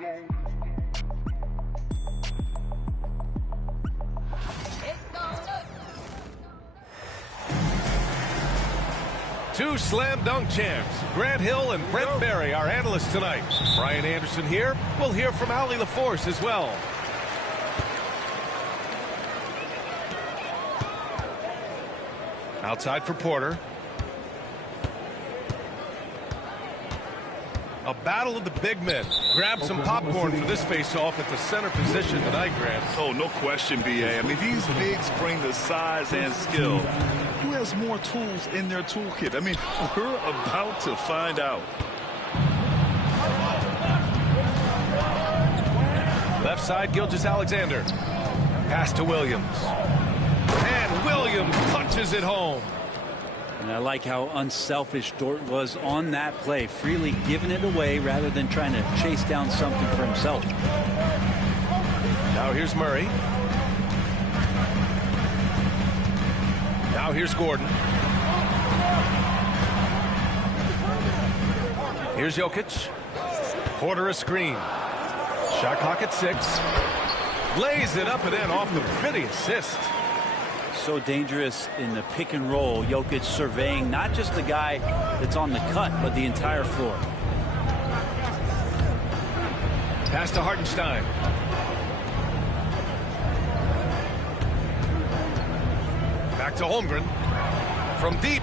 Two slam dunk champs, Grant Hill and Brent Berry, our analysts tonight. Brian Anderson here. We'll hear from Allie LaForce as well. Outside for Porter. A battle of the big men. Grab some popcorn for this face-off at the center position tonight, Grant. Oh, no question, B.A. I mean, these bigs bring the size and skill. Who has more tools in their toolkit? I mean, we're about to find out. Left side, Gilgeous-Alexander. Pass to Williams. And Williams punches it home. And I like how unselfish Dort was on that play, freely giving it away rather than trying to chase down something for himself. Now here's Murray. Now here's Gordon. Here's Jokic. Porter a screen. Shot clock at 6. Lays it up and in off the pretty assist. So dangerous in the pick and roll. Jokic surveying not just the guy that's on the cut, but the entire floor. Pass to Hartenstein. Back to Holmgren. From deep.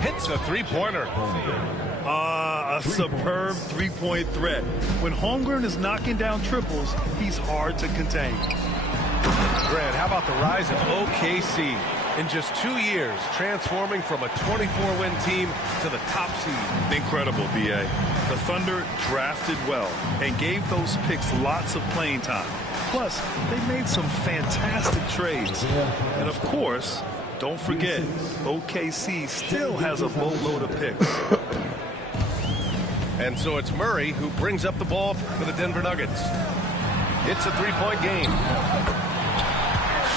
Hits a three-pointer. A superb three-point threat. When Holmgren is knocking down triples, he's hard to contain. Grant, how about the rise of OKC? In just 2 years, transforming from a 24-win team to the top seed. Incredible, B.A. The Thunder drafted well and gave those picks lots of playing time. Plus, they made some fantastic trades. And of course, don't forget, OKC still has a boatload of picks. And so it's Murray who brings up the ball for the Denver Nuggets. It's a three-point game.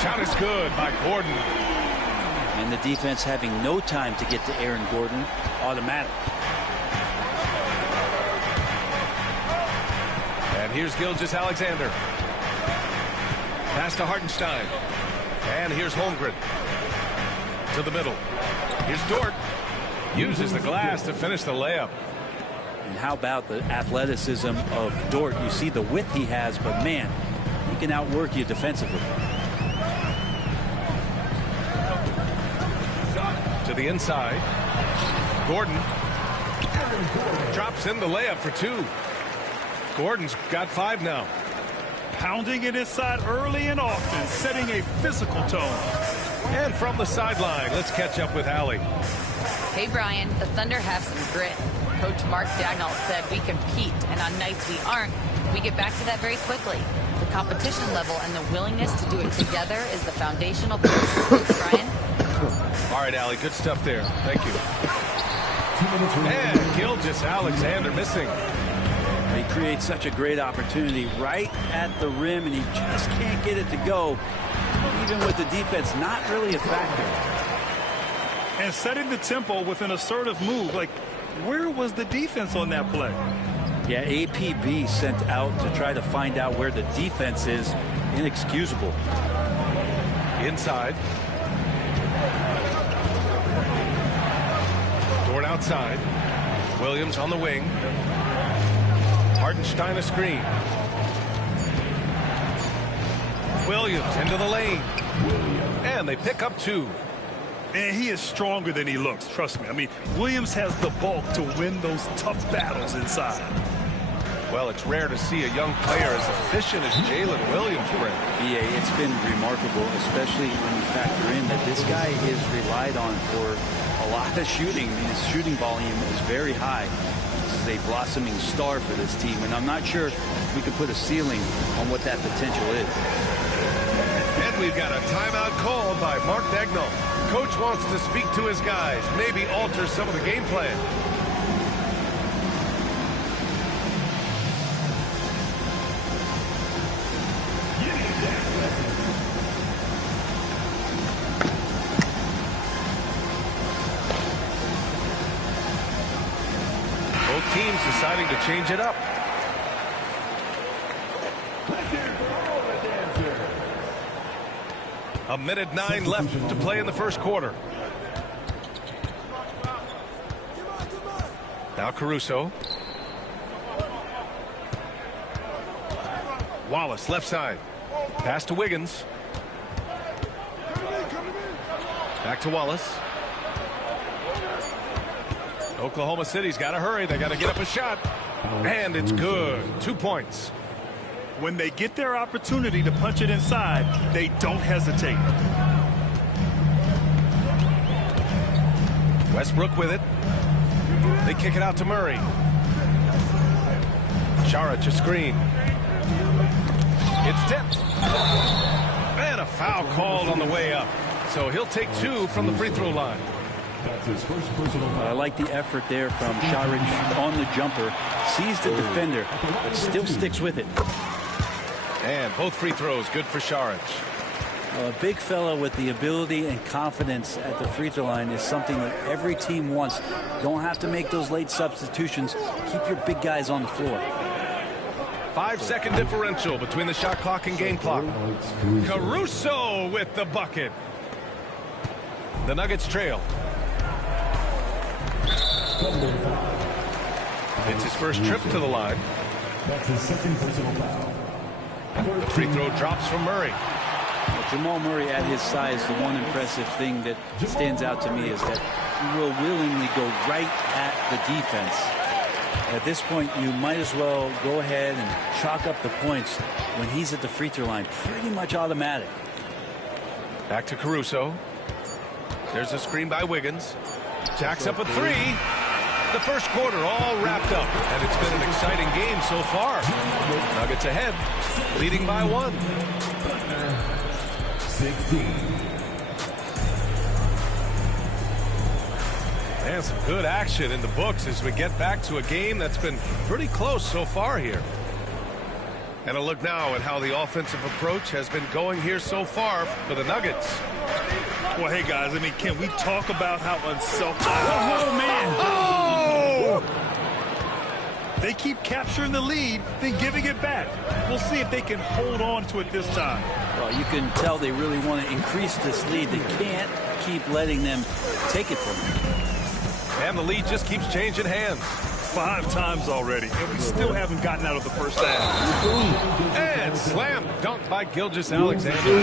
Shot is good by Gordon. And the defense having no time to get to Aaron Gordon. Automatic. And here's Gilgeous-Alexander. Pass to Hartenstein. And here's Holmgren. To the middle. Here's Dort. Uses the glass to finish the layup. And how about the athleticism of Dort? You see the width he has, but man, he can outwork you defensively. To the inside. Gordon drops in the layup for 2. Gordon's got 5 now. Pounding it inside early and often, setting a physical tone. And from the sideline, let's catch up with Allie. Hey, Brian, the Thunder have some grit. Coach Mark Dagnall said we compete, and on nights we aren't, we get back to that very quickly. The competition level and the willingness to do it together is the foundational piece. Thanks, Brian. All right, Allie, good stuff there. Thank you. And Gilgeous-Alexander missing. He creates such a great opportunity right at the rim, and he just can't get it to go, even with the defense not really a factor. And setting the tempo with an assertive move. Like, where was the defense on that play? Yeah, APB sent out to try to find out where the defense is. Inexcusable. Inside. Dort outside. Williams on the wing. Hartenstein a screen. Williams into the lane. And they pick up 2. And he is stronger than he looks, trust me. I mean, Williams has the bulk to win those tough battles inside. Well, it's rare to see a young player as efficient as Jalen Williams, Brent. BA, it's been remarkable, especially when you factor in that this guy is relied on for a lot of shooting. I mean, his shooting volume is very high. This is a blossoming star for this team, and I'm not sure we can put a ceiling on what that potential is. And we've got a timeout called by Mark Dagnall. Coach wants to speak to his guys, maybe alter some of the game plan. Both teams deciding to change it up. A minute 9 left to play in the first quarter. Now Caruso. Wallace, left side. Pass to Wiggins. Back to Wallace. Oklahoma City's got to hurry. They got to get up a shot. And it's good. 2 points. When they get their opportunity to punch it inside, they don't hesitate. Westbrook with it. They kick it out to Murray. Saric a screen. It's tipped. And a foul called on the way up. So he'll take 2 from the free throw line. I like the effort there from Saric on the jumper. Sees the defender, but still sticks with it. And both free throws good for Saric. A big fella with the ability and confidence at the free throw line is something that every team wants. Don't have to make those late substitutions. Keep your big guys on the floor. 5-second differential between the shot clock and game clock. Caruso with the bucket. The Nuggets trail. It's his first trip to the line. That's his second personal foul. The free throw drops from Murray. Jamal Murray at his size, the one impressive thing that stands out to me is that he will willingly go right at the defense. At this point, you might as well go ahead and chalk up the points when he's at the free throw line. Pretty much automatic. Back to Caruso. There's a screen by Wiggins. Jacks up a 3. The first quarter all wrapped up, and it's been an exciting game so far. Nuggets ahead, leading by 1. 16. And some good action in the books as we get back to a game that's been pretty close so far here. And a look now at how the offensive approach has been going here so far for the Nuggets. Well, hey, guys, I mean, can we talk about how unselfish... Oh, man! Oh! They keep capturing the lead, then giving it back. We'll see if they can hold on to it this time. Well, you can tell they really want to increase this lead. They can't keep letting them take it from them. And the lead just keeps changing hands. 5 times already, and we still haven't gotten out of the first half. And slam dunk by Gilgeous-Alexander.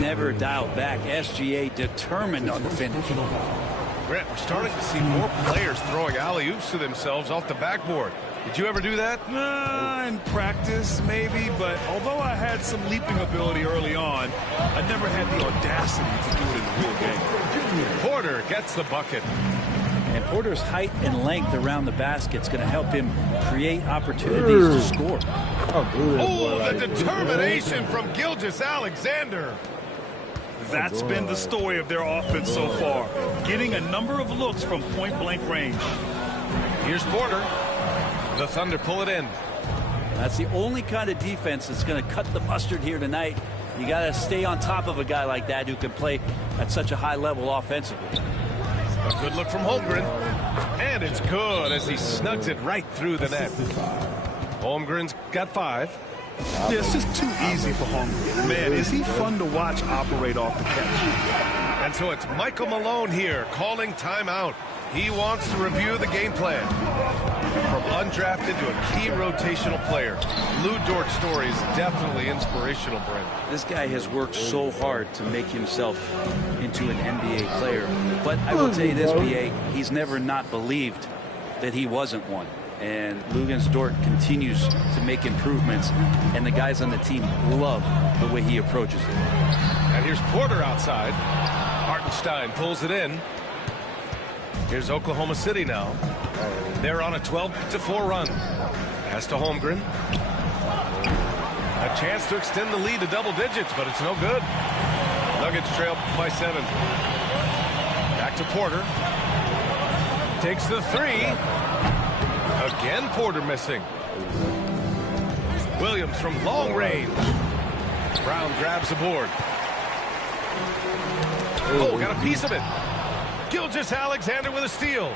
Never dialed back. SGA determined on the finish. Grant, we're starting to see more players throwing alley-oops to themselves off the backboard. Did you ever do that? In practice, maybe, but although I had some leaping ability early on, I never had the audacity to do it in the real game. Porter gets the bucket. And Porter's height and length around the basket is going to help him create opportunities to score. Oh, the determination from Gilgeous-Alexander. That's been the story of their offense so far, getting a number of looks from point-blank range. Here's Porter. The Thunder pull it in. That's the only kind of defense that's going to cut the mustard here tonight. You got to stay on top of a guy like that who can play at such a high level offensively. A good look from Holmgren. And it's good as he snugs it right through the net. Holmgren's got 5. Yeah, it's just too easy for Holmgren. Man, is he fun to watch operate off the catch. And so it's Michael Malone here calling timeout. He wants to review the game plan. From undrafted to a key rotational player, Lou Dort's story is definitely inspirational, Brent. This guy has worked so hard to make himself into an NBA player. But I will tell you this, BA, he's never not believed that he wasn't one. And Lugens Dort continues to make improvements, and the guys on the team love the way he approaches it. And here's Porter outside. Hartenstein pulls it in. Here's Oklahoma City now. They're on a 12-4 run. Pass to Holmgren. A chance to extend the lead to double digits, but it's no good. Nuggets trail by 7. Back to Porter. Takes the 3. Again, Porter missing. Williams from long range. Brown grabs the board. Oh, got a piece of it. Gilgeous-Alexander with a steal.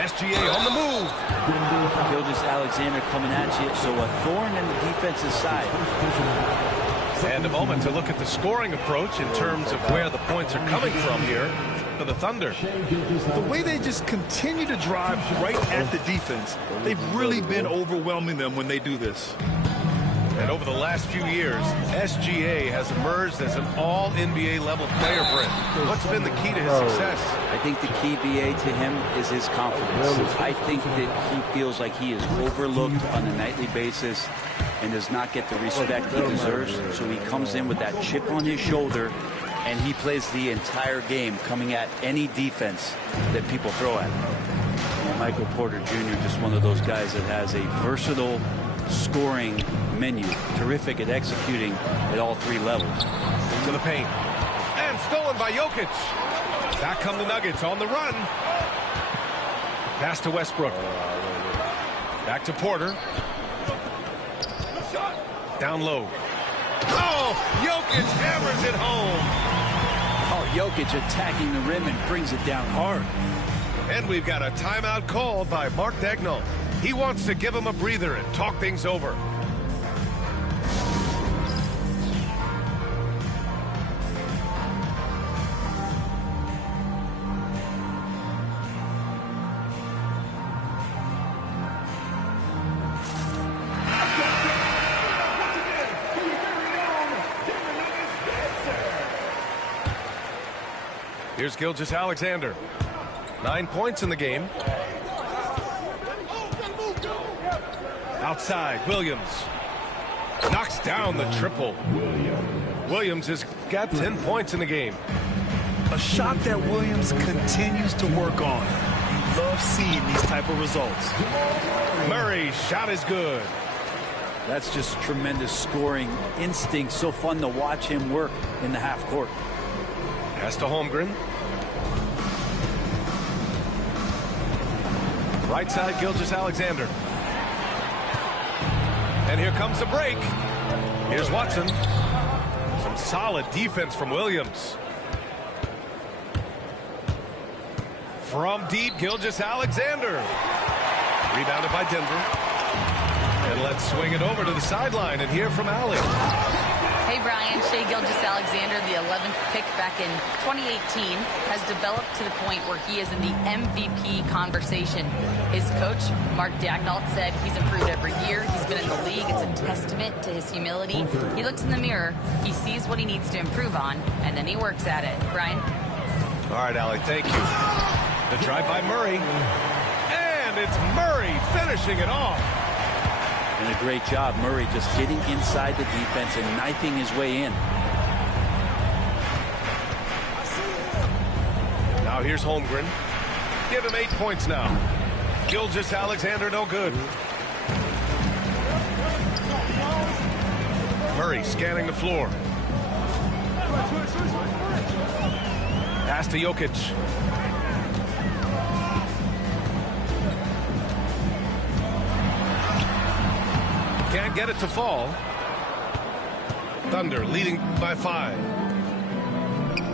SGA on the move. Gilgeous-Alexander coming at you, so a thorn in the defense's side. And a moment to look at the scoring approach in terms of where the points are coming from here for the Thunder. The way they just continue to drive right at the defense, they've really been overwhelming them when they do this. And over the last few years, SGA has emerged as an all-NBA level player, Brent. What's been the key to his success? I think the key, BA, to him is his confidence. I think that he feels like he is overlooked on a nightly basis and does not get the respect he deserves. So he comes in with that chip on his shoulder, and he plays the entire game coming at any defense that people throw at him. And Michael Porter Jr., just one of those guys that has a versatile scoring menu, terrific at executing at all three levels. To the paint. And stolen by Jokic. Back come the Nuggets on the run. Pass to Westbrook. Back to Porter. Down low. Oh, Jokic hammers it home. Oh, Jokic attacking the rim and brings it down hard. And we've got a timeout called by Mark Daigneault. He wants to give him a breather and talk things over. Here's Gilgeous-Alexander. 9 points in the game. Outside, Williams. Knocks down the triple. Williams has got 10 points in the game. A shot that Williams continues to work on. You love seeing these type of results. Murray's shot is good. That's just tremendous scoring instinct. So fun to watch him work in the half court. Pass to Holmgren. Right side, Gilgeous-Alexander. And here comes the break. Here's Watson. Some solid defense from Williams. From deep, Gilgeous-Alexander. Rebounded by Denver. And let's swing it over to the sideline and hear from Allie. Hey, Brian, Shai Gilgeous-Alexander, the 11th pick back in 2018, has developed to the point where he is in the MVP conversation. His coach, Mark Daigneault, said he's improved every year. He's been in the league. It's a testament to his humility. He looks in the mirror, he sees what he needs to improve on, and then he works at it. Brian? All right, Allie, thank you. The drive by Murray. And it's Murray finishing it off. And a great job, Murray just getting inside the defense and knifing his way in. Now here's Holmgren. Give him 8 points now. Gilgeous-Alexander no good. Murray scanning the floor. Pass to Jokic. Can't get it to fall. Thunder leading by 5.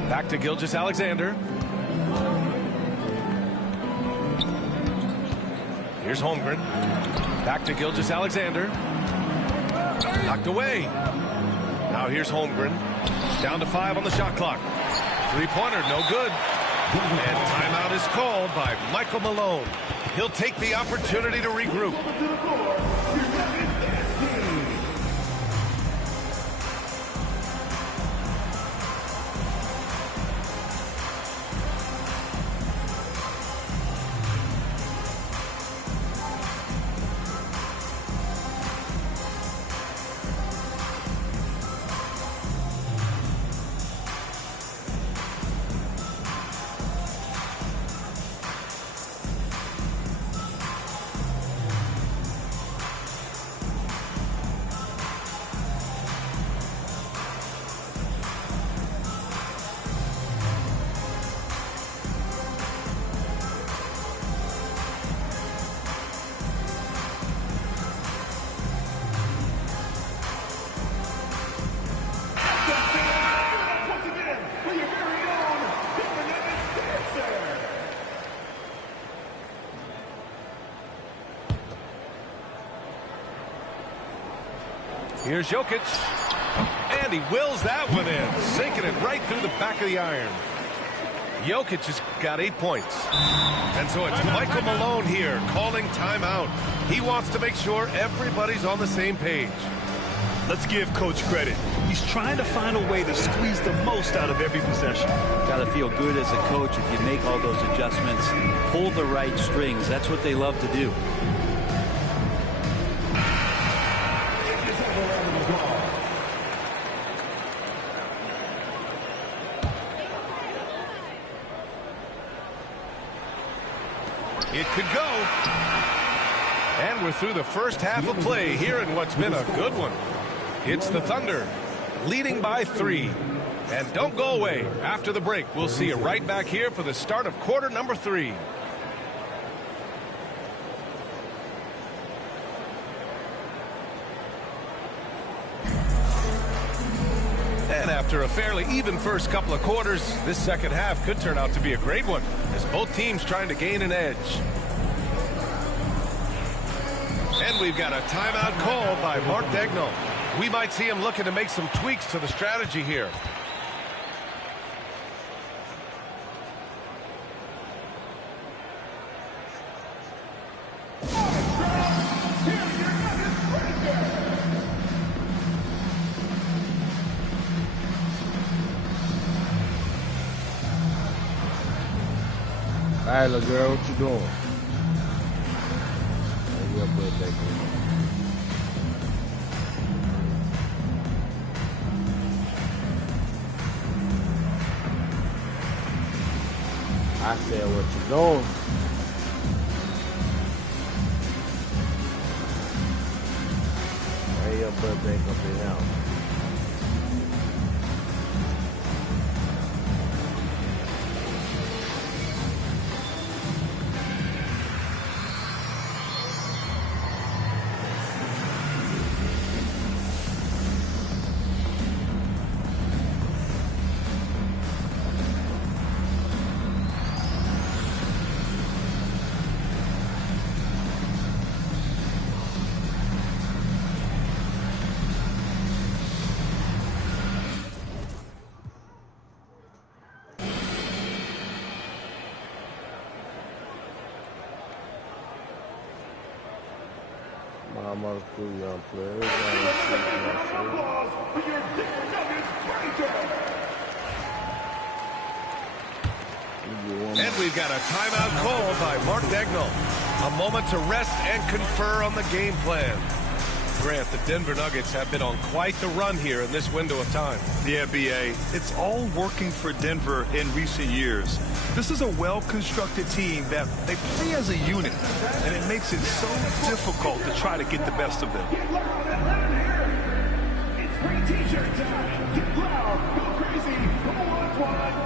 Back to Gilgeous-Alexander. Here's Holmgren. Back to Gilgeous-Alexander. Knocked away. Now here's Holmgren. Down to 5 on the shot clock. Three-pointer, no good. And timeout is called by Michael Malone. He'll take the opportunity to regroup. Here's Jokic. And he wills that one in, sinking it right through the back of the iron. Jokic has got 8 points. And so it's Michael Malone here calling timeout. He wants to make sure everybody's on the same page. Let's give Coach credit. He's trying to find a way to squeeze the most out of every possession. Got to feel good as a coach if you make all those adjustments, pull the right strings. That's what they love to do. It could go. And we're through the first half of play here in what's been a good one. It's the Thunder leading by 3. And don't go away. After the break, we'll see you right back here for the start of quarter number 3. And after a fairly even first couple of quarters, this second half could turn out to be a great one as both teams trying to gain an edge. And we've got a timeout call by Mark Daigneault. We might see him looking to make some tweaks to the strategy here. All right, little girl, what you doing? Hurry up with that girl. I said, what you doing? Hurry up, butt back up in now. Mama's cool young players. And we've got a timeout call by Mark Daigneault. A moment to rest and confer on the game plan. Grant, the Denver Nuggets have been on quite the run here in this window of time. Yeah, B.A., it's all working for Denver in recent years. This is a well-constructed team that they play as a unit, and it makes it so difficult to try to get the best of them. Get loud and loud here. It's free t-shirt time. Get loud, go crazy. Come on, Twine.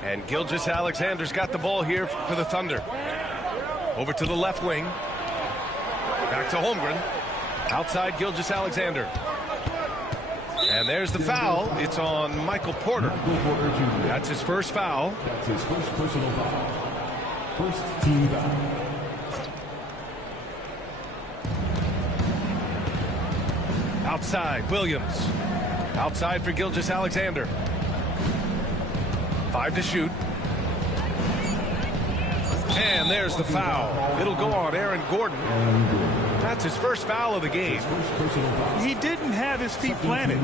And Gilgeous-Alexander's got the ball here for the Thunder. Over to the left wing. Back to Holmgren. Outside Gilgeous-Alexander. And there's the foul. It's on Michael Porter. That's his first foul. That's his first personal foul. First team foul. Outside, Williams. Outside for Gilgeous-Alexander. 5 to shoot. And there's the foul. It'll go on Aaron Gordon. That's his first foul of the game. He didn't have his feet planted.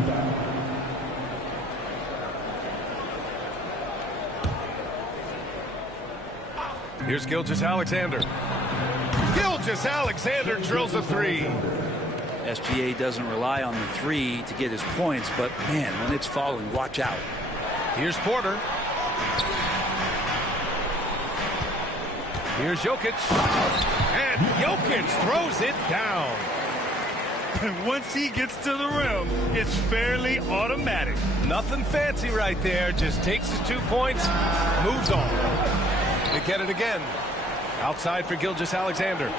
Here's Gilgeous-Alexander. Gilgeous-Alexander drills a 3. SGA doesn't rely on the 3 to get his points, but man, when it's falling, watch out. Here's Porter. Here's Jokic. And Jokic throws it down. And once he gets to the rim, it's fairly automatic. Nothing fancy right there. Just takes his 2 points, moves on. They get it again. Outside for Gilgeous-Alexander.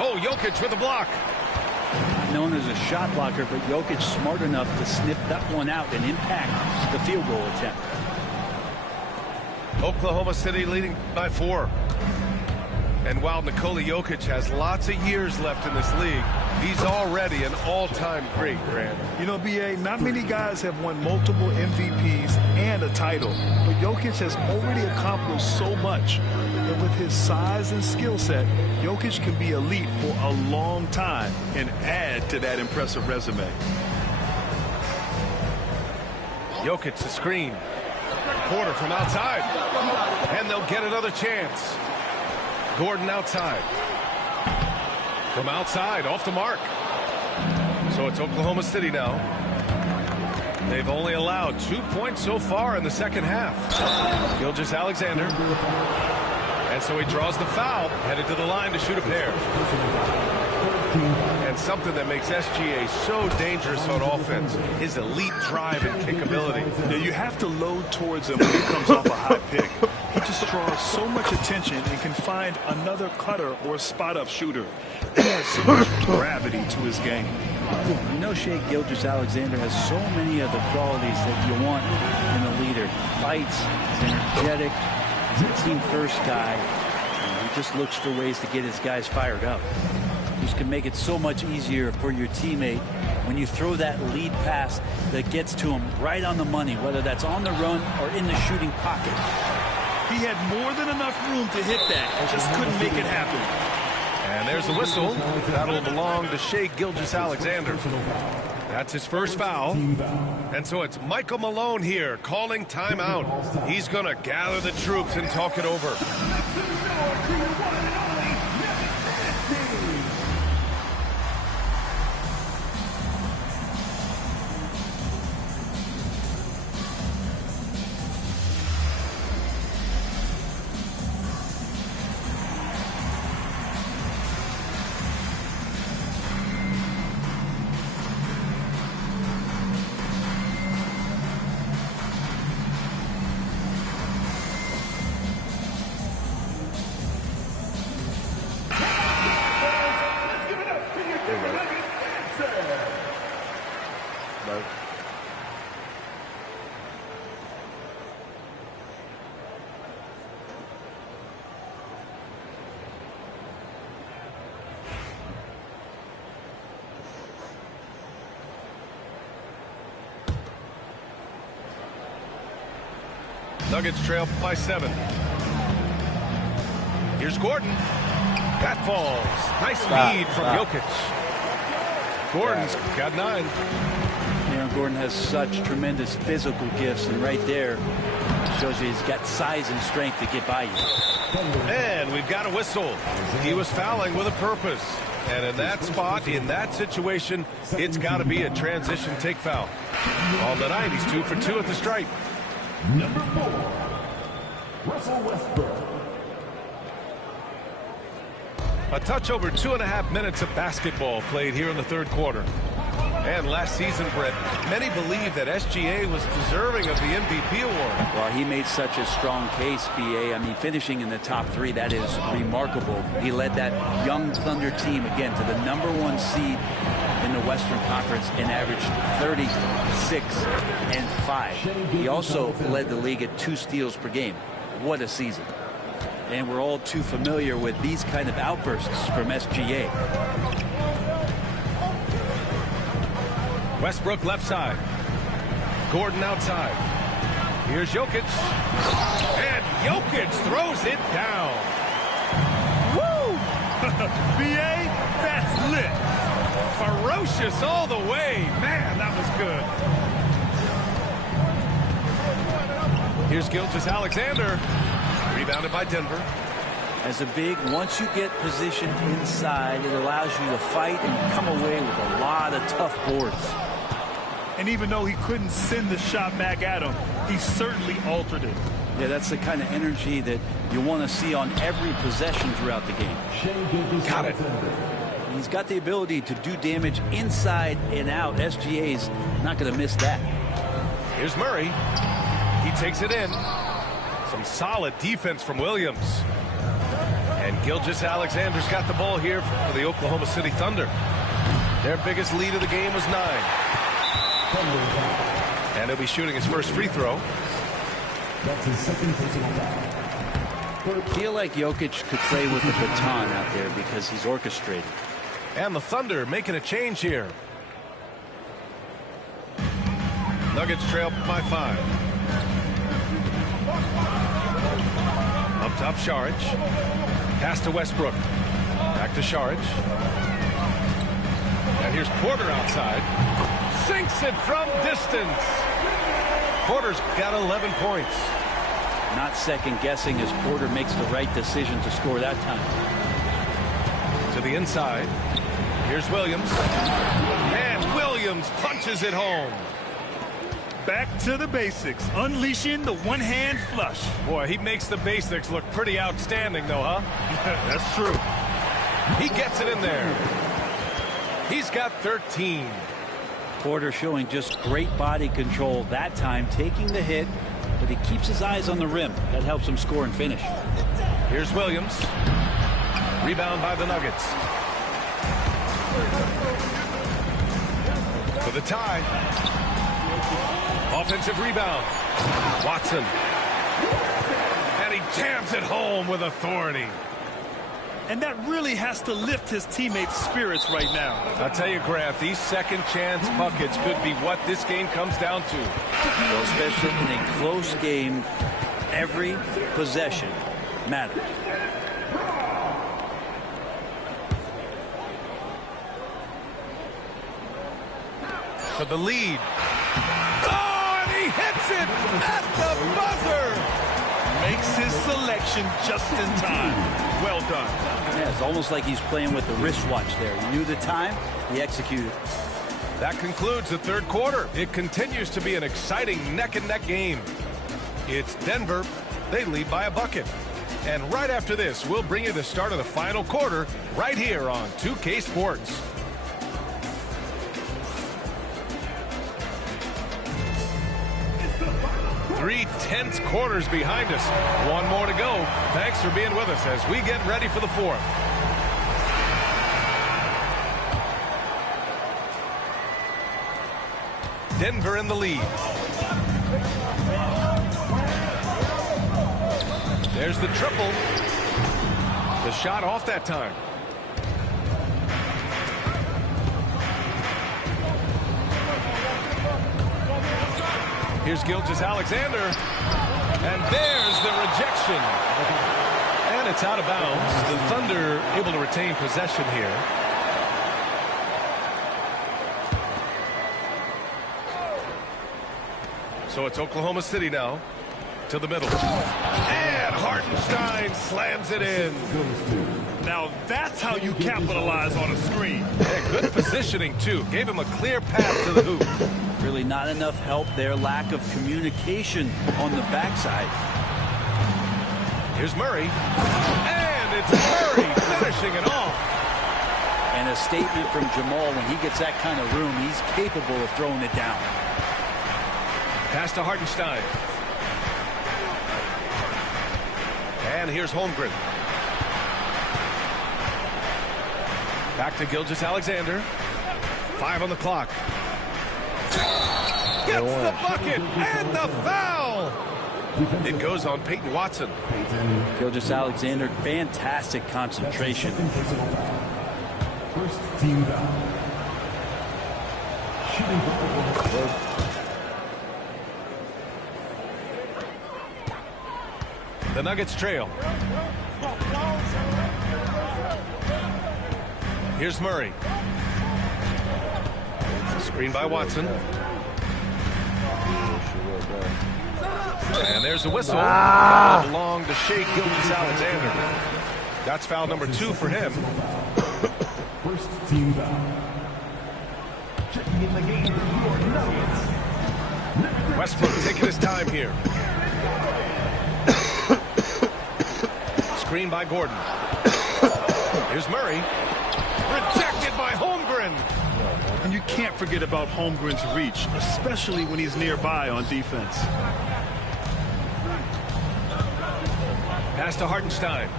Oh, Jokic with the block. Known as a shot blocker, but Jokic smart enough to sniff that one out and impact the field goal attempt. Oklahoma City leading by 4. And while Nikola Jokic has lots of years left in this league, he's already an all-time great, Grant. You know, B.A., not many guys have won multiple MVPs and a title, but Jokic has already accomplished so much. And with his size and skill set, Jokic can be elite for a long time and add to that impressive resume. Jokic the screen. Porter from outside. And they'll get another chance. Gordon outside. From outside, off the mark. So it's Oklahoma City now. They've only allowed 2 points so far in the second half. Gilgeous-Alexander. And so he draws the foul, headed to the line to shoot a pair. And something that makes SGA so dangerous on offense is elite drive and kick ability. Yeah, you have to load towards him when he comes off a high pick. He just draws so much attention and can find another cutter or a spot-up shooter. He has so much gravity to his game. You know, Shai Gilgeous-Alexander has so many of the qualities that you want in a leader. Fights, he's energetic, he's a team-first guy. He just looks for ways to get his guys fired up. Just can make it so much easier for your teammate when you throw that lead pass that gets to him right on the money, whether that's on the run or in the shooting pocket. He had more than enough room to hit that, just couldn't make it happen. And there's the whistle. That'll belong to Shai Gilgeous-Alexander. That's his first foul. And so it's Michael Malone here calling timeout. He's going to gather the troops and talk it over. Nuggets trail by 7. Here's Gordon. That falls. Nice feed from Jokic. Gordon's got 9. You know, Gordon has such tremendous physical gifts, and right there shows you he's got size and strength to get by you. And we've got a whistle. He was fouling with a purpose. And in that spot, in that situation, it's got to be a transition take foul. On the night, he's 2 for 2 at the stripe. Number 4, Russell Westbrook. A touch over 2.5 minutes of basketball played here in the third quarter. And last season, Brett, many believe that SGA was deserving of the MVP award. Well, he made such a strong case, B.A. I mean, finishing in the top 3, that is remarkable. He led that young Thunder team, again, to the #1 seed in the Western Conference and averaged 36 and 5. He also led the league at 2 steals per game. What a season. And we're all too familiar with these kind of outbursts from SGA. Westbrook left side. Gordon outside. Here's Jokic. And Jokic throws it down. Woo! B.A., that's lit. Ferocious all the way. Man, that was good. Here's Gilgeous-Alexander. Rebounded by Denver. As a big, once you get positioned inside, it allows you to fight and come away with a lot of tough boards. And even though he couldn't send the shot back at him, he certainly altered it. Yeah, that's the kind of energy that you want to see on every possession throughout the game. Got it. He's got the ability to do damage inside and out. SGA's not going to miss that. Here's Murray. He takes it in. Some solid defense from Williams. And Gilgeous-Alexander's got the ball here for the Oklahoma City Thunder. Their biggest lead of the game was 9. And he'll be shooting his first free throw. That's his second personal foul. I feel like Jokic could play with the baton out there because he's orchestrated. And the Thunder making a change here. Nuggets trail by 5. Up top, Šarić. Pass to Westbrook. Back to Šarić. And here's Porter outside. Sinks it from distance. Porter's got 11 points. Not second guessing as Porter makes the right decision to score that time. To the inside. Here's Williams. And Williams punches it home. Back to the basics, unleashing the one-hand flush. Boy, he makes the basics look pretty outstanding, though, huh? That's true. He gets it in there. He's got 13. Porter showing just great body control that time, taking the hit, but he keeps his eyes on the rim. That helps him score and finish. Here's Williams. Rebound by the Nuggets. For the tie. Offensive rebound. Watson. And he jams it home with authority. And that really has to lift his teammates' spirits right now. I'll tell you, Grant, these second chance buckets could be what this game comes down to. Well, especially in a close game, every possession matters. For the lead. Oh, and he hits it at the buzzer. Makes his selection just in time. Well done. Yeah, it's almost like he's playing with the wristwatch there. He knew the time, he executed. That concludes the third quarter. It continues to be an exciting neck-and-neck game. It's Denver. They lead by a bucket. And right after this, we'll bring you the start of the final quarter right here on 2K Sports. Three tense quarters behind us. One more to go. Thanks for being with us as we get ready for the fourth. Denver in the lead. There's the triple. The shot off that time. Here's Gilgeous-Alexander. And there's the rejection. And it's out of bounds. The Thunder able to retain possession here. So it's Oklahoma City now to the middle. And Hartenstein slams it in. Now that's how you capitalize on a screen. Yeah, good positioning, too. Gave him a clear path to the hoop. Really not enough help there. Lack of communication on the backside. Here's Murray. And it's Murray finishing it off. And a statement from Jamal, when he gets that kind of room, he's capable of throwing it down. Pass to Hartenstein. And here's Holmgren. Back to Gilgeous-Alexander. 5 on the clock. Gets the bucket and the foul. It goes on Peyton Watson. Gilgeous-Alexander, fantastic concentration. First team foul. Shooting foul. The Nuggets trail. Here's Murray. Screen by Watson. And there's a whistle. Foul belonged to Shai Gilgeous-Alexander. That's foul number 2 for him. First team foul. Checking in the game for your Nuggets. Westbrook taking his time here. screen by Gordon. Here's Murray. Rejected by Holmgren. And you can't forget about Holmgren's reach, especially when he's nearby on defense. Pass to Hartenstein.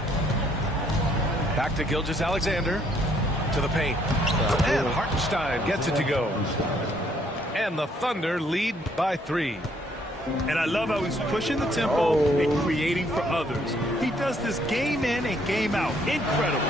Back to Gilgeous-Alexander. To the paint. And Hartenstein gets it to go. And the Thunder lead by 3. And I love how he's pushing the tempo and creating for others. He does this game in and game out. Incredible.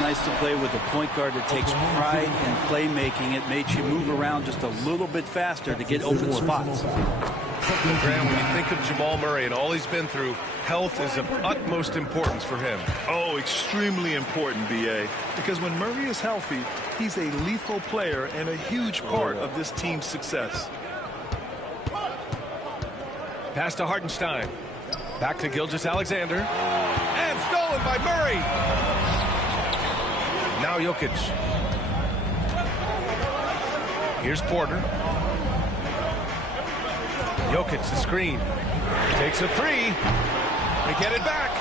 Nice to play with a point guard that takes pride in playmaking. It makes you move around just a little bit faster to get open spots. Graham, when you think of Jamal Murray and all he's been through, health is of utmost importance for him. Oh, extremely important, B.A. Because when Murray is healthy, he's a lethal player and a huge part of this team's success. Pass to Hartenstein. Back to Gilgeous-Alexander. And stolen by Murray. Now Jokic. Here's Porter. Jokic, the screen. Takes a 3. They get it back.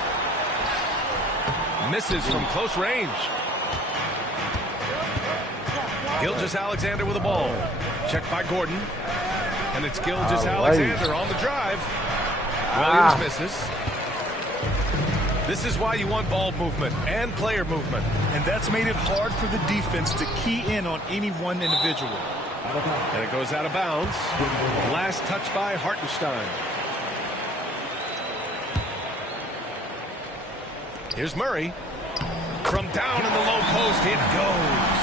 Misses from close range. Gilgeous-Alexander with the ball. Checked by Gordon. And it's Gilgeous-Alexander on the drive. Williams misses. This is why you want ball movement and player movement. And that's made it hard for the defense to key in on any one individual. And it goes out of bounds. Last touch by Hartenstein. Here's Murray. From down in the low post, it goes.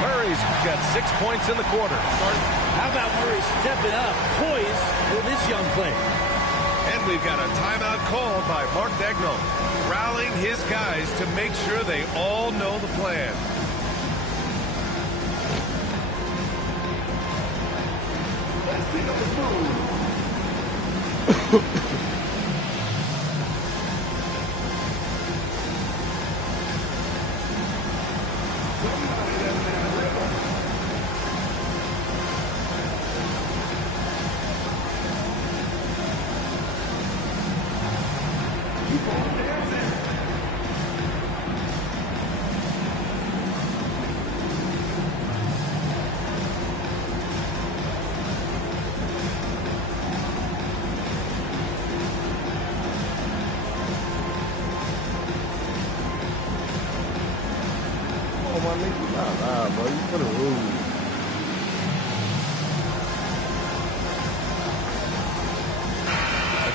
Murray's got 6 points in the quarter. How about Murray stepping up, poised for this young player? And we've got a timeout called by Mark Daigneault, rallying his guys to make sure they all know the plan. Let's see the move.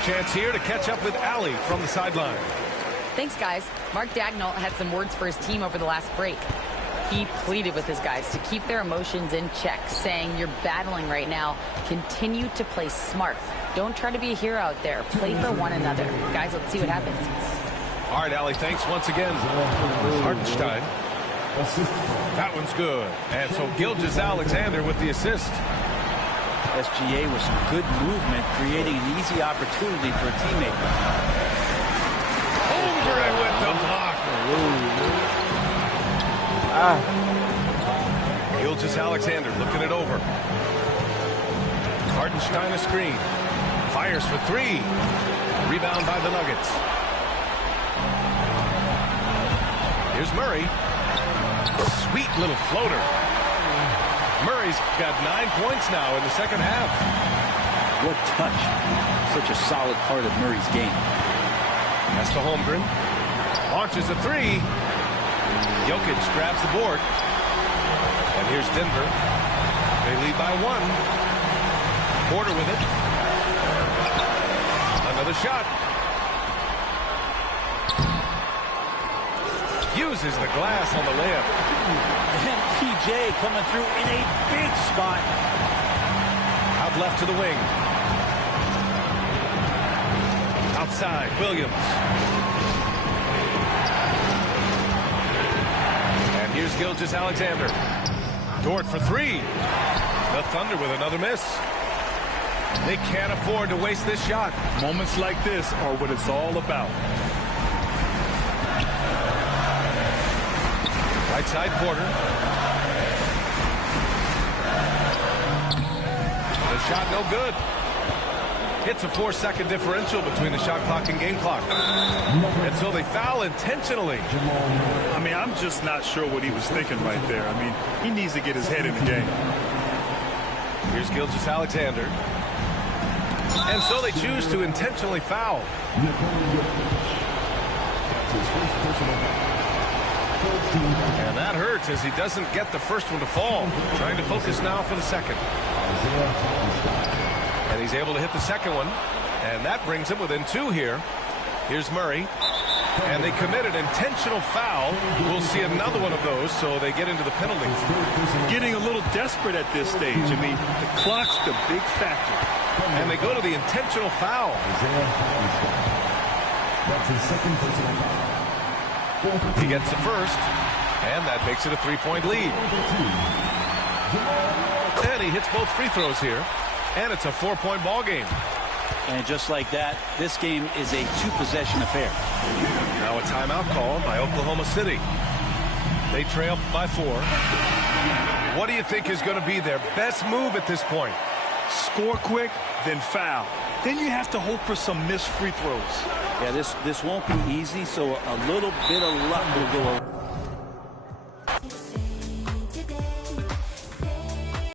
Chance here to catch up with Allie from the sideline. Thanks, guys. Mark Daigneault had some words for his team over the last break. He pleaded with his guys to keep their emotions in check, saying, you're battling right now. Continue to play smart. Don't try to be a hero out there. Play for one another. Guys, let's see what happens. All right, Allie, thanks once again. Hartenstein. That one's good. And so Gilgeous-Alexander with the assist. SGA with some good movement, creating an easy opportunity for a teammate. Holmgren with the block. Gilgeous-Alexander looking it over. Hartenstein a screen. Fires for 3. Rebound by the Nuggets. Here's Murray. Sweet little floater. Murray's got 9 points now in the second half. What touch. Such a solid part of Murray's game. Pass to Holmgren. Launches a 3. Jokic grabs the board. And here's Denver. They lead by 1. Porter with it. Another shot. Uses the glass on the layup. And PJ coming through in a big spot. Out left to the wing. Outside, Williams. And here's Gilgeous-Alexander. Dort for 3. The Thunder with another miss. They can't afford to waste this shot. Moments like this are what it's all about. Right side, Porter. The shot no good. It's a 4-second differential between the shot clock and game clock. And so they foul intentionally. I mean, I'm just not sure what he was thinking right there. I mean, he needs to get his head in the game. Here's Gilgeous-Alexander. And so they choose to intentionally foul. And that hurts as he doesn't get the first one to fall. Trying to focus now for the second. And he's able to hit the second one. And that brings him within 2 here. Here's Murray. And they commit an intentional foul. We'll see another one of those, so they get into the penalty. Getting a little desperate at this stage. I mean, the clock's the big factor. And they go to the intentional foul. That's his second personal foul. He gets the first, and that makes it a 3-point lead. And he hits both free throws here, and it's a 4-point ball game. And just like that, this game is a 2-possession affair. Now a timeout called by Oklahoma City. They trail by 4. What do you think is going to be their best move at this point? Score quick, then foul. Then you have to hope for some missed free throws. Yeah, this won't be easy, so a little bit of luck will go over.